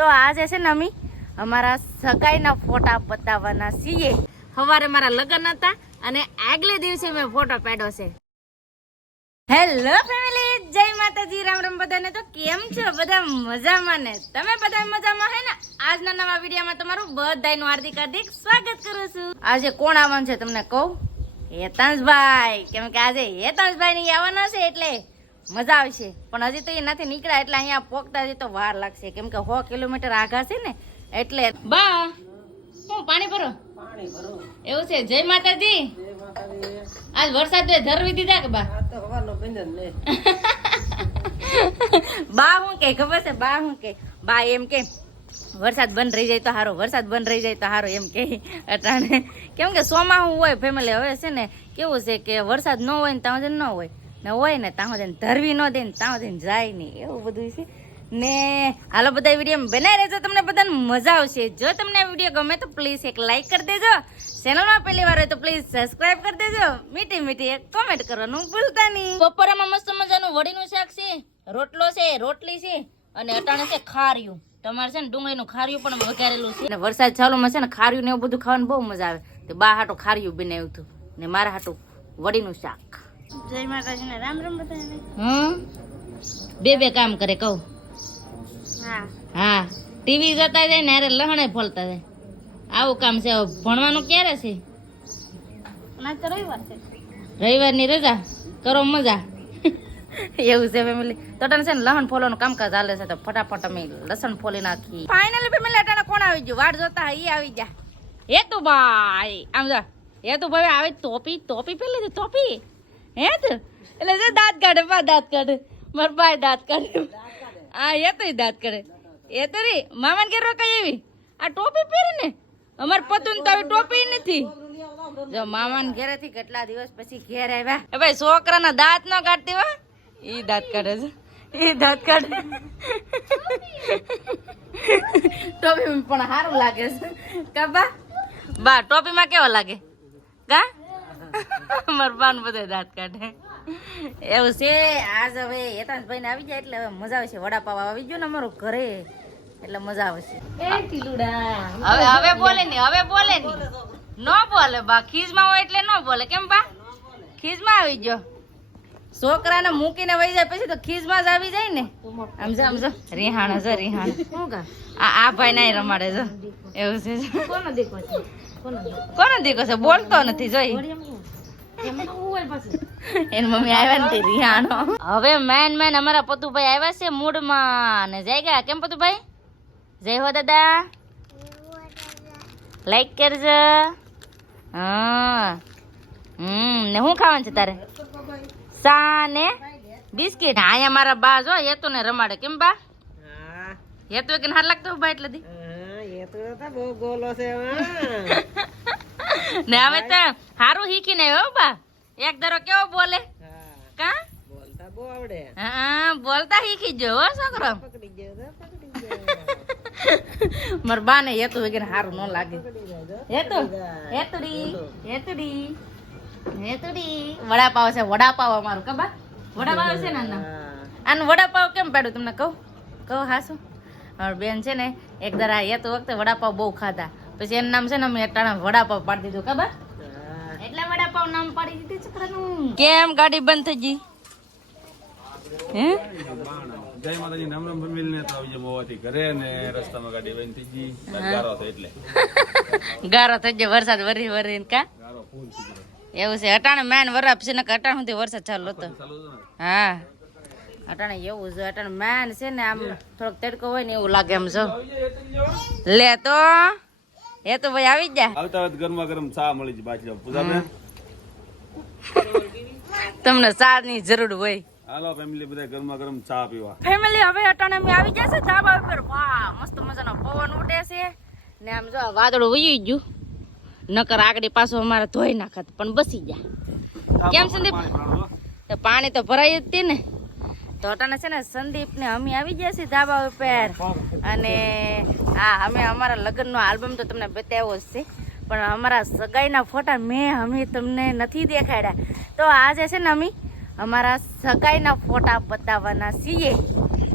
તો આજે છે ને અમે, અમારા સગાઈના ફોટા બતાવવાના છીએ. સવારે મારા લગ્ન હતા અને આગલે દિવસે મેં ફોટો પાડ્યો છે. હેલો ફેમિલી જય માતાજી, રામ રામ બધાને. તો કેમ છો? બધા મજામાં ને? તમે બધા મજામાં હે ને? આજના નવા વિડીયોમાં તમારું બધાનું હાર્દિક હાર્દિક સ્વાગત કરું છું. આજે કોણ આવવાનું છે તમને કહું? હેતાંશભાઈ. કેમ કે આજે હેતાંશભાઈ ની આવવાના છે એટલે મજા આવશે. પણ હજી તો એ નથી નીકળ્યા એટલે અહીંયા પોકતા હજી તો વાર લાગશે. કેમ કે સો કિલોમીટર આઘા છે ને એટલે બા હું પાણી ભરો? એવું છે? જય માતાજી. આજ વરસાદ ધરવી દીધા કે બા? બા હું કે ખબર છે? બા હું કે બા એમ કે વરસાદ બંધ રહી જાય તો સારો વરસાદ બંધ રહી જાય તો સારો એમ કે. અટાણે કેમ કે સોમાહું હોય ફેમિલી હવે છે ને કેવું છે કે વરસાદ ન હોય ને ત્યાં ન હોય. ને હોય ને ત્યાં સુધી ધરવી ન દે ને ત્યાં સુધી જાય નહીં એવું બધું છે. ને હાલો બધા વીડિયો બનાવી રહેજો તમને બધાને મજા આવશે. જો તમને વીડિયો ગમે તો પ્લીઝ એક લાઇક કરી દેજો. ચેનલમાં પહેલી વાર હોય તો પ્લીઝ સબસ્ક્રાઇબ કરી દેજો. મીઠી મીઠી એક કોમેન્ટ કરવાનું ભૂલતા નહીં. બપોરામાં મસ્ત મજાનું વડીનું શાક છે રોટલો છે રોટલી છે અને અટાણે છે ખાર્યું. તમારે છે ને ડુંગળીનું ખાર્યું પણ વઘારેલું છે. ને વરસાદ ચાલુમાં છે ને ખાર્યું ને એવું બધું ખાવાનું બહુ મજા આવે. તો બા હાટું ખાર્યું બનાવ્યું હતું. ને મારા હાટું વડીનું શાક. જય માતાજી ને રામ રામ બધાને. હમ? બે બે કામ કરે કહું. હા. હા. ટીવી જતા જાય ને અરે લહણે ફોલતા જાય. આવું કામ છે ભણવાનું ક્યારે છે? રવિવાર છે. રવિવારની રજા? કરો મજા. એવું છે ફેમિલી તો તને છે ને લહણ ફોલવાનું કામકાજ ચાલે છે તો ફટાફટ અમે લસણ ફોલી નાખી ફાઇનલી ફેમિલી અટાણે કોણ આવી ગયું? વાટ જોતા એ આવી જા હેતુ ભાઈ આમ જા હેતુ ભાઈ આવી ટોપી ટોપી પેલી ટોપી? હે તું? એટલે છે દાંત કાઢે બા દાંત કાઢે. મારા ભાઈ દાંત કાઢે. આ એ તો દાંત કાઢે. એ તો રી, મામાને ઘેર રોકાય એવી આ ટોપી પહેરે ને? અમાર પતું તો હવે ટોપી નથી. જો, મામાને ઘેરેથી કેટલા દિવસ પછી ઘેર આવ્યા? એ ભાઈ, છોકરાના દાંત ન કાઢતી હો. ઈ દાંત કાઢે છે. ઈ દાંત કાઢે. ટોપી પણ સારું લાગે છે. કા બા? બા, ટોપીમાં કેવો લાગે? કા? મારા બાન બધા દાંત કાઢે. એવું છે? આજ હવે હેતાંશભાઈ ને આવી જાય એટલે હવે મજા આવશે. વડાપાવ આવી ગયો ને અમારું ઘરે. એટલે મજા આવશે. હવે હવે બોલે ને હવે બોલે ને નો બોલે બા. ખીજમાં હોય એટલે નો બોલે. કેમ બા? ખીજમાં આવી ગયો. છોકરાને મૂકીને વહી જાય પછી તો ખીજમાં જ આવી જાય ને. આમ જો આમ જો. રિહાણ હશે રિહાણ. શું કા? આ આ ભાઈ નાય રમાડે જો. એવું છે. કોનો દીકો છે? કોનો છે? બોલતો નથી જોઈ. એમાં હું હોય પાછું એની મમ્મી આવ્યા ને તે હવે મેન મેન અમારા પતુભાઈ આવ્યા છે મૂડમાં. ને જઈ ગયા. કેમ પતુભાઈ જય હો દાદા. લાઈક કરજો. હા. હમ ને શું ખાવાનું છે તારે? સા ને બિસ્કિટ. અહીંયા મારા બા જો એ તો ને રમાડે. કેમ બા? હા. એ તો કે હાર લાગતો બા એટલે દી હતા બહુ ગોલો છે ને હવે તો હારું શીખીને હો બા. એક ધારો કેવો બોલે? કા? બોલતા બહુ આવડે. હા બોલતા શીખી ગયો હો છોકરો. પકડી ગયો પકડી ગયો. મારા બા ને હેતુ વગેરે સારું ન લાગે. હેતુ? હેતુડી હેતુડી હેતુડી. વડાપાવ છે વડાપાવ અમારું કબા વડાપાવ છે ને આનું વડાપાવ કેમ પાડું તમને કહું? કહું હાસું. બેન છે ને એક દરા તો વખતે વડાપાવ બહુ ખાધા. પછી એનું નામ છે ને અમે અટાણા વડાપાવ પાડી દીધું ખબર? એટલે વડાપાવ નામ પાડી દીધું છોકરાનું. કેમ ગાડી બંધ થઈ ગઈ? હે? જય માતાજી રામ રામ ફેમિલી ને તો આવી મોવાથી ઘરે ને રસ્તામાં ગાડી બંધ થઈ ગઈ. ગારો હતો એટલે. ગારો થઈ ગયો વરસાદ વરી વરી કા? ગારો ફૂલ થઈ ગયો. એવું છે અટાણે મેન વરાપ છે ને અટાણ સુધી વરસાદ ચાલુ હતો હા. અટાણે એવું છે અટાણે મેન છે ને આમ થોડોક તડકો હોય ને એવું લાગે એમ જો. લે તો એ તો ભાઈ આવી જા આવતા વખત ગરમા ગરમ ચા મળી જ બાજુ પૂજા બેન તમને ચા ની જરૂર હોય. હાલો ફેમિલી બધા ગરમા ગરમ ચા પીવા. ફેમિલી હવે અટાણે અમે આવી જશે ધાબા ઉપર. વાહ મસ્ત મજાનો પવન ઉડે છે. ને આમ જો વાદળું વયું ગયું. નકર આગળ પાછું અમારે ધોઈ નાખત પણ બસી ગયા. કેમ સંદીપ? પાણી તો ભરાય જ તે ને. તો અટાણે છે ને સંદીપ ને અમે આવી ગયા છીએ ધાબા ઉપર. અને હા અમે અમારા લગ્નનો આલ્બમ તો તમને બતાવ્યો જ છે. પણ અમારા સગાઈના ફોટા મેં અમે તમને નથી દેખાડ્યા. તો આજે છે ને અમે અમારા સગાઈના ફોટા બતાવવાના છીએ.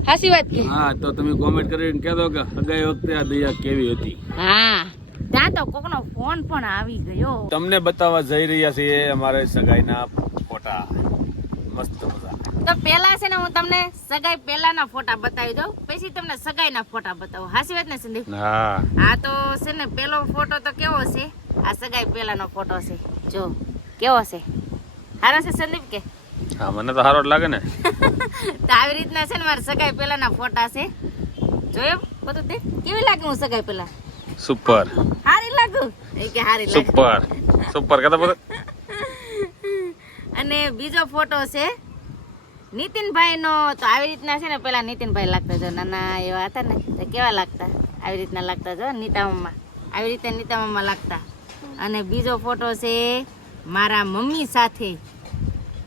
હાસી વાત કે? હા તો તમે કોમેન્ટ કરીને કહેતો કે સગાઈ વખતે આ દયા કેવી હતી? હા ત્યાં તો કોકનો ફોન પણ આવી ગયો. તમને બતાવવા જઈ રહ્યા છીએ અમારે સગાઈના ફોટા. મસ્ત મજા. તો પેલા છે ને હું તમને સગાઈ પહેલાના ફોટા બતાવી દઉં. પછી તમને સગાઈના ફોટા બતાવું. હાસી વાત ને સંદીપ? હા. આ તો છે ને પેલો ફોટો તો કેવો છે? આ સગાઈ પહેલાનો ફોટો છે. જો કેવો છે? સારો છે સંદીપ કે? હા મને તો સારો લાગે ને. તો આવી રીતના છે ને મારા સગાઈ પહેલાના ફોટા છે. જોયો બધું તે? કેવી લાગે હું સગાઈ પહેલા? સુપર. હારી લાગુ? એ કે હારી લાગુ. સુપર. સુપર. કહેતા બધા અને બીજો ફોટો છે. નીતિનભાઈનો તો આવી રીતના છે ને, પેલા નીતિનભાઈ લાગતા જો, નાના એવા હતા ને, તો કેવા લાગતા? આવી રીતના લાગતા જો નીતા મમ્મા આવી રીતે નીતા મમ્મા લાગતા. અને બીજો ફોટો છે મારા મમ્મી સાથે.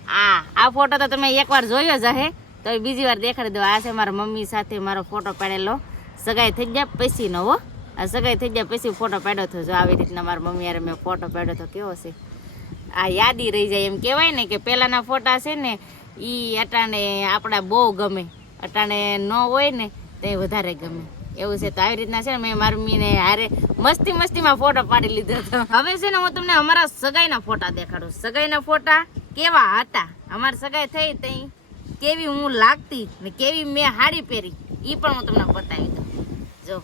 આ આ ફોટો તો તમે એકવાર જોયો જ હે તો બીજી વાર દેખાડી દો. આ છે મારા મમ્મી સાથે મારો ફોટો પાડેલો. સગાઈ થઈ ગયા પછી નો હો. આ સગાઈ થઈ ગયા પછી ફોટો પાડ્યો હતો જો, આવી રીતના મારા મમ્મી યારે મેં ફોટો પાડ્યો હતો. કેવો છે? આ યાદી રહી જાય એમ કહેવાય ને કે પહેલાંના ફોટા છે ને એ અટાણે આપણા બહુ ગમે. અટાણે ન હોય ને તો વધારે ગમે. એવું છે તો આવી રીતના છે ને મેં મારી મીને હારે મસ્તી મસ્તીમાં ફોટો પાડી લીધો હતો. હવે છે ને હું તમને અમારા સગાઈના ફોટા દેખાડું. સગાઈના ફોટા કેવા હતા? અમારી સગાઈ થઈ તઈ કેવી હું લાગતી ને કેવી મેં હાડી પહેરી એ પણ હું તમને બતાવી દઉં. જો,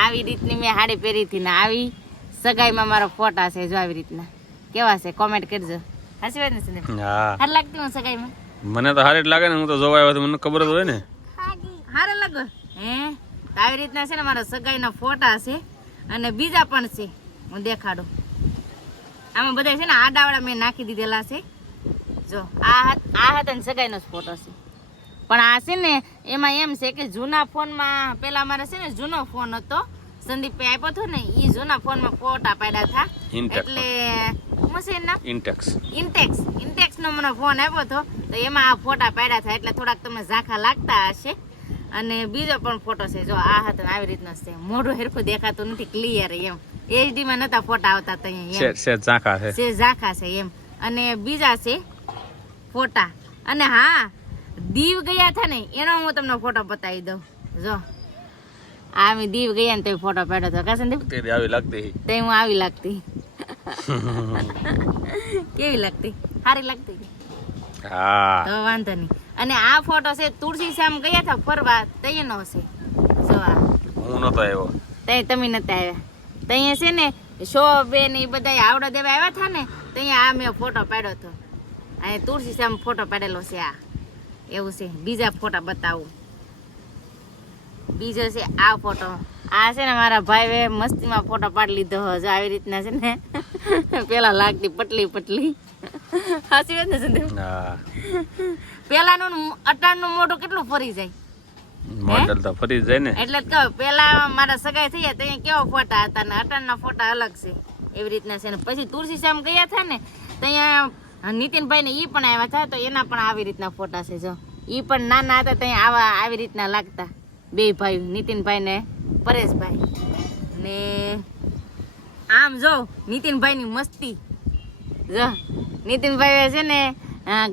આવી રીતની મેં હાડી પહેરી હતી ને આવી સગાઈમાં મારા ફોટા છે, જો આવી રીતના. કેવા છે? કોમેન્ટ કરજો. હાચી વાત ને સંદીપ હા. હાર લાગતી હું સગાઈમાં મને? તો હારે જ લાગે ને હું તો જોવા આવ્યો તો મને ખબર જ હોય ને. હારે લાગો? હે? આવી રીતના છે ને મારા સગાઈના ફોટા છે અને બીજા પણ છે. હું દેખાડું. આમાં બધા છે ને આડાવાળા મેં નાખી દીધેલા છે. જો આ આ હતા ને સગાઈનો જ ફોટો છે. પણ આ છે ને એમાં એમ છે કે જૂના ફોનમાં પેલા મારે છે ને જૂનો ફોન હતો સંદીપે આપ્યો હતો ને એ જૂના ફોનમાં ફોટા પાડ્યા હતા. એટલે એનું ઇન્ટેક્સ ઇન્ટેક્સ ઇન્ટેક્સ નો મને ફોન આપ્યો હતો. તો એમાં આ ફોટા પાડ્યા હતા એટલે થોડાક તમને ઝાંખા લાગતા હશે. અને બીજો પણ ફોટો છે જો આ હતો આવી રીતનો છે. મોઢું હેરખું દેખાતું નથી ક્લિયર એમ. એચડી માં નતા ફોટા આવતા તો એમ. છે ઝાંખા છે. છે ઝાંખા છે એમ. અને બીજા છે ફોટા. અને હા દીવ ગયા હતા ને એનો હું તમને ફોટો બતાવી દઉં. જો. આ અમે દીવ ગયા ને તો ફોટો પાડ્યો તો. કા સંદીપ? તેરી આવી લાગતી તે હું આવી લાગતી. કેવી લાગતી? સારી લાગતી હા. તો વાંધો નહીં. અને આ ફોટો છે તુલસી શ્યામ ગયા હતા ફરવા? તૈયાનો છે જો આ હું નતો આવ્યો. તઈ તમે નતા આવ્યા. તઅહીંયા છે ને શો બેન એ બધા આવડા દેવા આવ્યા હતા ને ત્યાં આ મેં ફોટો પાડ્યો હતો. અહીં તુલસી શ્યામ ફોટો પાડેલો છે આ. એવું છે. બીજા ફોટા બતાવું. બીજો છે આ ફોટો આ છે ને મારા ભાઈ મસ્તીમાં ફોટો પાડી લીધો હોય આવી રીતના છે ને પેલા લાગતી પટલી પટલી. હાસી વાત ને સંદેવ પેલાનું અટાણનું મોઢું કેટલું ફરી જાય? મોડલ તો ફરી જાય ને. એટલે તો પેલા મારા સગાઈ થઈ ત્યાં કેવા ફોટા હતા ને અટાણના ફોટા અલગ છે. એવી રીતના છે ને. પછી તુલસી શ્યામ ગયા હતા ને ત્યાં નીતિનભાઈ ને ઈ પણ આવ્યા હતા તો એના પણ આવી રીતના ફોટા છે જો. ઈ પણ નાના હતા ત્યાં આવા આવી રીતના લાગતા. બે ભાઈ નીતિનભાઈ ને પરેશભાઈ. ને આમ જો નીતિનભાઈ ની મસ્તી. જો નીતિનભાઈ છે ને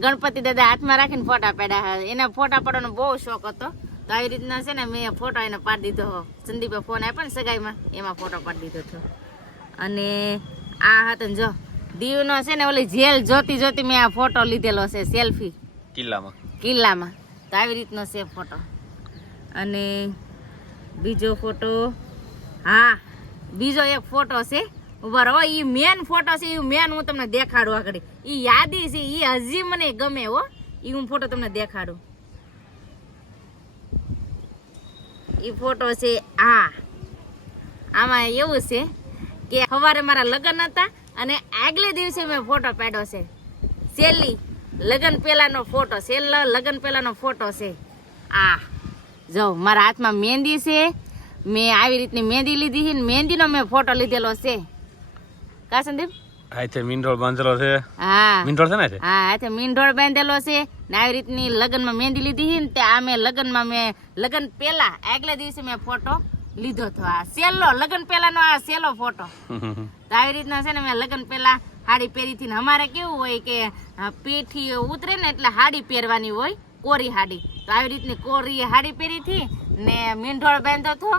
ગણપતિ દાદા હાથમાં રાખીને ફોટા પાડ્યા એના ફોટા પાડવાનો બહુ શોખ હતો. તો આવી રીતના છે ને મેં ફોટો એને પાડી દીધો સંદીપે ફોન આપ્યો ને સગાઈમાં એમાં ફોટો પાડી દીધો હતો. અને આ હતો ને જો દીવનો છે ને ઓલી જેલ જોતી જોતી મેં આ ફોટો લીધેલો છે સેલ્ફી. કિલ્લામાં. કિલ્લામાં. તો આવી રીતનો છે ફોટો. અને બીજો ફોટો, હા, બીજો એક ફોટો છે, ઊભા રહો. એ મેન ફોટો છે એ મેન હું તમને દેખાડું આગળ. એ યાદી છે એ હજી મને ગમે હો. એ હું ફોટો તમને દેખાડું. એ ફોટો છે, આ. આમાં એવું છે કે સવારે મારા લગ્ન હતા અને આગલે દિવસે મેં ફોટો પાડ્યો છે. સેલી લગ્ન પહેલાંનો ફોટો, છેલ્લા લગ્ન પહેલાંનો ફોટો છે. આ. જો મારા હાથમાં મહેંદી છે. મેં આવી રીતની મહેંદી લીધી છે ને મહેંદીનો મેં ફોટો લીધેલો છે. કા સંદીપ? આ મીંઢોળ બાંધેલો છે. હા. મીંઢોળ છે ને હા હાથે મીંઢોળ બાંધેલો છે ને આવી રીતની લગ્નમાં મહેંદી લીધી છે ને તે આ મેં લગ્નમાં મેં લગ્ન પહેલા આગલા દિવસે મેં ફોટો લીધો તો આ સેલો લગ્ન પહેલાનો આ સેલો ફોટો તો આવી રીતના છે ને મેં લગ્ન પહેલા હાડી પહેરી થી અમારે કેવું હોય કે પેઠી પીઠી ઉતરે ને એટલે હાડી પહેરવાની હોય કોરી હાડી. તો આવી રીતની કોરી હાડી પહેરી હતી ને મીંઢોળ બાંધો હતો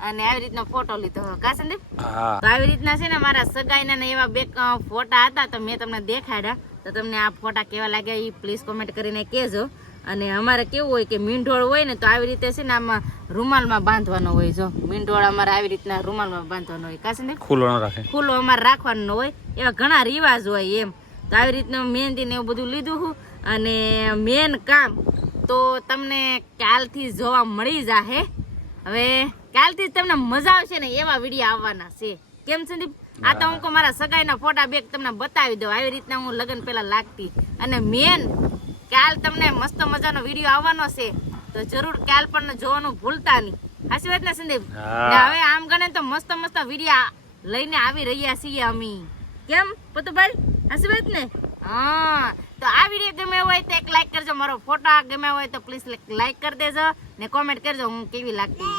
અને આવી રીતનો ફોટો લીધો કા સંદીપ? તો આવી રીતના છે ને મારા સગાઈના ને એવા બે ફોટા હતા તો મેં તમને દેખાડ્યા. તો તમને આ ફોટા કેવા લાગ્યા એ પ્લીઝ કોમેન્ટ કરીને કહેજો. અને અમારે કેવું હોય કે મીંઢોળ હોય ને તો આવી રીતે છે ને આમાં રૂમાલમાં બાંધવાનો હોય જો. મીંઢોળ અમારે આવી રીતના રૂમાલમાં બાંધવાનો હોય. કાશે ને ખુલ્લો રાખે. ખુલ્લો અમારે રાખવાનો હોય. એવા ઘણા રિવાજ હોય એમ. તો આવી રીતનું મહેંદી ને એવું બધું લીધું હું. અને મેન કામ તો તમને કાલથી જોવા મળી જાહે. હવે કાલથી જ તમને મજા આવશે ને એવા વીડિયો આવવાના છે. કેમ સંદીપ? આ તો હું. કહું મારા સગાઈના ફોટા બેગ તમને બતાવી દઉં. આવી રીતના હું લગ્ન પહેલાં લાગતી. અને મેન કાલ તમને મસ્ત મજાનો વીડિયો આવવાનો છે. તો જરૂર કાલ પણ જોવાનું ભૂલતા નહીં. હાસી વાત ને સંદીપ? હવે આમ ગણે તો મસ્ત મસ્ત વિડીયા લઈને આવી રહ્યા છીએ અમે. કેમ પતુભાઈ? હાસી વાત ને? હા તો આ વીડિયો ગમે હોય તો એક લાઈક કરજો મારો ફોટો ગમે હોય તો પ્લીઝ લાઈક કરી દેજો ને કોમેન્ટ કરજો હું કેવી લાગતી.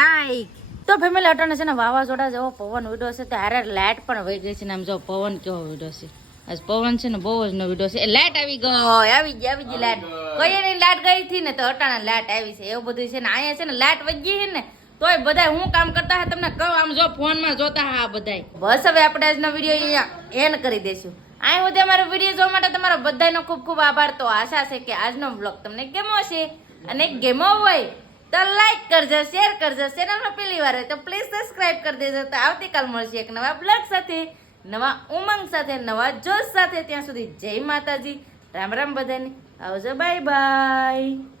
લાઈક તો ફેમિલી અટાણે છે ને વાવાઝોડા જેવો પવન વિડો છે તો હારે લાઇટ પણ વહી ગઈ છે ને આમ જો પવન કેવો વિડો છે. આજ પવન છે ને બહુ જ નો વિડો છે. એ લાઇટ આવી ગઈ. આવી ગઈ આવી ગઈ લાઇટ કઈ ની લાઇટ ગઈ હતી ને તો અટાણે લાઇટ આવી છે. એવું બધું છે ને અહીંયા છે ને લાઇટ વધી ગઈ છે ને તોય બધા હું કામ કરતા હા તમને કહું આમ જો ફોનમાં જોતા હા બધાય. બસ હવે આપણે આજનો વીડિયો અહીંયા એન્ડ કરી દઈશું. અહીં હું અમારો વીડિયો જોવા માટે તમારો બધાનો ખૂબ ખૂબ આભાર. તો આશા છે કે આજનો બ્લોગ તમને ગેમો છે? અને ગેમો હોય તો લાઈક કરજો શેર કરજો. ચેનલમાં પહેલી વાર હોય તો પ્લીઝ સબસ્ક્રાઇબ કરી દેજો. તો આવતીકાલ મળશે એક નવા બ્લોગ સાથે, નવા ઉમંગ સાથે, નવા જોશ સાથે. ત્યાં સુધી જય માતાજી. રામ રામ બધાને. આવજો બાય બાય